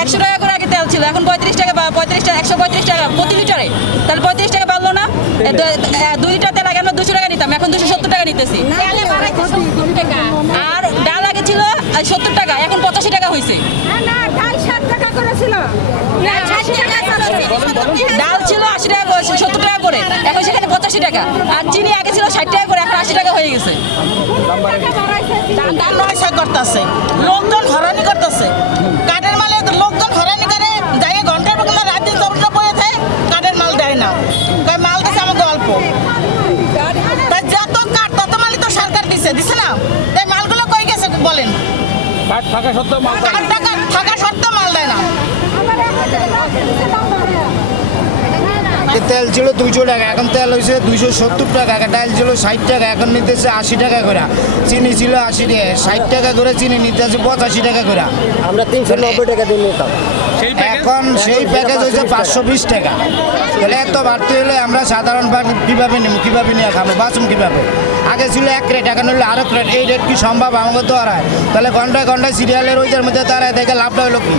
100 টাকা করে আগে তেল ছিল, এখন 35 টাকা বা 135 টাকা প্রতি লিটারে। তাহলে 35 টাকা বাড়লো না? 2 লিটার তেল আগে আমরা 200 টাকা নিতাম, এখন 270 টাকা নিতেছি। আর ডাল আগে ছিল 70 টাকা, এখন 85 টাকা হয়েছে। ডাল ছিল 80 টাকা, 70 টাকা করে, এখন সেখানে 85 টাকা। আর চিনি আগে ছিল 60 টাকা করে, এখন 80 টাকা হয়ে গেছে। দাম নয়শো করতেছে, লোকজন হরানি করতেছে। কাঠের মালে লোকজন হরানি করে, যাই ঘন্টার পর ঘন্টা রাত দিন চব্বিশটা বয়ে থাকে, কাঠের মাল দেয় না। মাল দিচ্ছে আমাকে অল্প, তাই যত কাঠ তত মালই তো সরকার দিছে না। এই মালগুলো কই গেছে বলেন? কাঠ থাকা সত্ত্বেও মাল কাঠ থাকা সত্ত্বেও মাল দেয় না। তেল ছিল 200 টাকা, এখন তেল হয়েছে 270 টাকা। ডাল ছিল 60 টাকা, এখন নিতেছে 80 টাকা করে। চিনি ছিল 80 টাকা, 60 টাকা করে চিনি নিতেছে 85 টাকা করে। আমরা 390 টাকা দিয়ে নিতাম। এখন সেই প্যাকেজ হয়েছে 520 টাকা। তাহলে এত বাড়তি হলে আমরা সাধারণ কীভাবে নেব, কীভাবে নিয়ে খাবো, বাঁচুম কীভাবে? আগে ছিল 1 রেট, এখন হলো আরো রেট। এই রেট কি সম্ভব? আমাকে তো হারায়। তাহলে ঘন্টায় ঘন্টায় সিরিয়ালের ওইটার মধ্যে তারা দেখে লাভটা হলো কি?